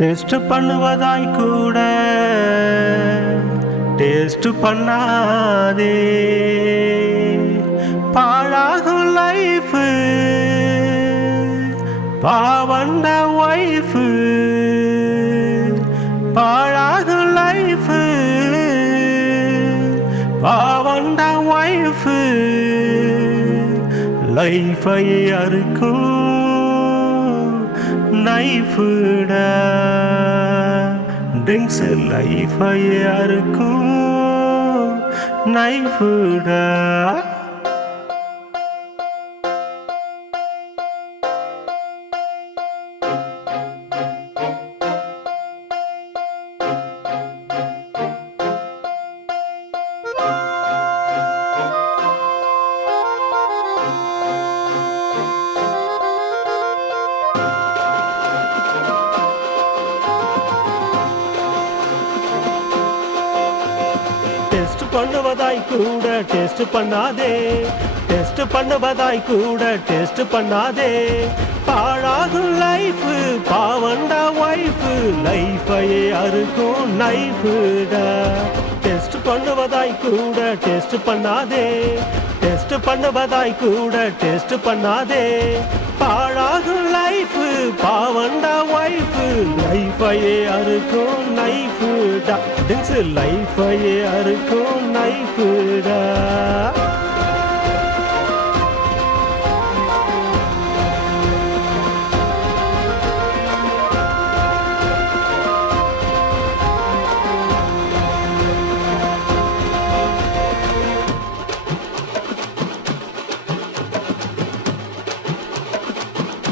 Test பண்ணுவதாய் கூட taste பண்ணாதே. பாழாகும் லைஃப் பாவண்ட ஒய்ஃப் பாழாகும் லைஃப் பாவண்ட ஒய்ஃப். லைஃபை அறுக்கும் நைஃபுடா ட்ரிங்க்ஸ் லைஃபை அறுக்கும். நைஃபுடா பண்ணுவதாய் கூட டெஸ்ட் பண்ணாதே. டெஸ்ட் பண்ணுவதாய் கூட டெஸ்ட் பண்ணாதே. பாழாகும் லைஃப் பாவண்டா ஒய்ஃப் லைஃபையே அறுக்கும் நைஃபுடா டெஸ்ட் பண்ணுவதாய் கூட டெஸ்ட் பண்ணாதே. டெஸ்ட் பண்ணுவதாய் கூட டெஸ்ட் பண்ணாதே. பாழாகும் லைஃப் பாவண்டா லைஃபையே அறுக்கும் நைஃபுடா டிங்ஸ் லைஃபையே அறுக்கும் நைஃபுடா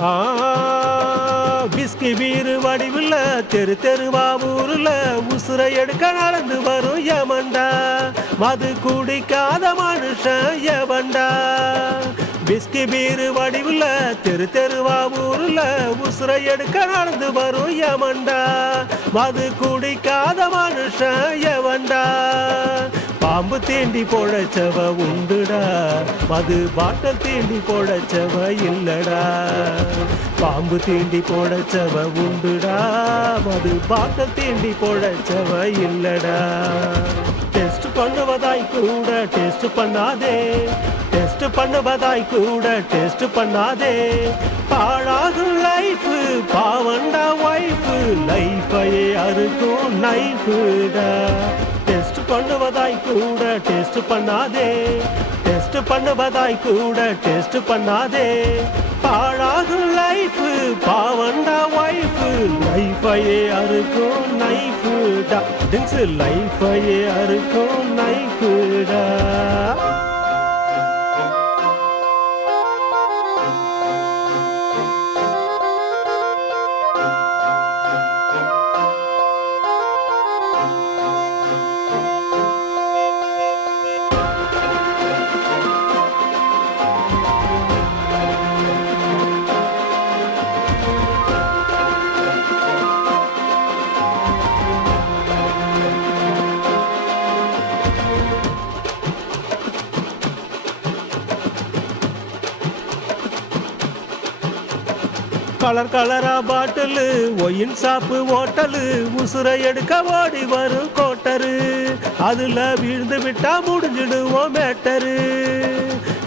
ஆ, விஸ்கி வீரு வடிவில் தெரு தெருவா ஊருல உசுரை எடுக்க நடந்து வரும் எவன்டா மது குடிக்காத மனுஷன் எவன்டா பிஸ்கி பீரு வடிவில் தெரு தெருவா ஊருல உசுரை எடுக்க நடந்து வரும் எவன்டா மது குடிக்காத மனுஷன் எவன்டா பாம்பு தேண்டி பொழைச்சவ உண்டுடா. மது பாட்டல் தேண்டி பொழைச்சவ இல்லடா. பாம்பு தேண்டி பொழைச்சவ உண்டுடா. மது பாட்டல் தேண்டி பொழைச்சவ இல்லடா. டெஸ்ட் பண்ணுவதாய் கூட டெஸ்ட் பண்ணாதே. டெஸ்ட் பண்ணுவதாய் கூட டெஸ்ட் பண்ணாதே. பாழாகும் லைஃப் பாவண்டா ஒய்ஃப் லைஃபையே அறுக்கும் லைஃபுடா பண்ணுவதாய் கூட டெஸ்ட் பண்ணாதே. டெஸ்ட் பண்ணுவதாய் கூட டெஸ்ட் பண்ணாதே. பாழாகும் லைஃப் பாவண்டா வைஃப் லைஃபையே அறுக்கும் நைஃபுடா டிங்ஸ் லைஃபையே அறுக்கும் கலர் கலரா பாட்டிலு ஒயின் சாப்பு ஓட்டலு உசுரை எடுக்க ஓடி வரும் கோட்டரு. அதுல விழுந்து விட்டா முடிஞ்சிடுவோம் மேட்டரு.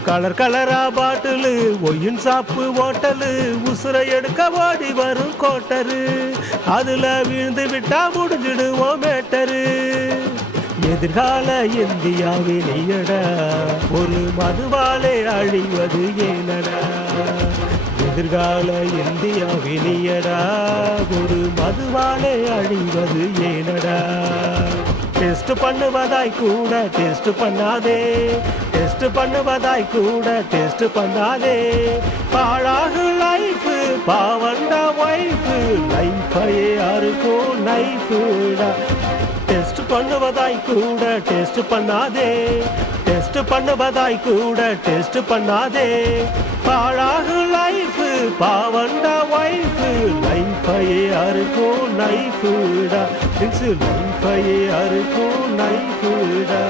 கலர் கலரா பாட்டிலு ஒயின் சாப்பு ஓட்டலு உசுரை எடுக்க ஓடி வரும் கோட்டரு. அதுல விழுந்து விட்டா முடிஞ்சிடுவோம் மேட்டரு. எதிர்கால இந்தியாவிலேயடா ஒரு மதுவாலே அழிவது ஏனடா. எதிர்கால இந்தியா வெளியடா. ஒரு மதுவாலே அழிவது ஏனடா. டெஸ்ட் பண்ணுவதாய் கூட டெஸ்ட் பண்ணாதே. டெஸ்ட் பண்ணுவதாய் கூட டெஸ்ட் பண்ணாதே. பாழாகு லைஃப் பாவண்டா வைஃப் லைஃபையே யாருக்கும் நைஃபுடா டெஸ்ட் பண்ணுவதாய் கூட டெஸ்ட் பண்ணாதே. டெஸ்ட் பண்ணுவதாய் கூட டெஸ்ட் பண்ணாதே. பாழாகு லைஃப் பாவண்டா ஒய்ஃப் லைஃபையே அறுக்கும் நைஃபுடா லைஃபையே அறுக்கும் நைஃபுடா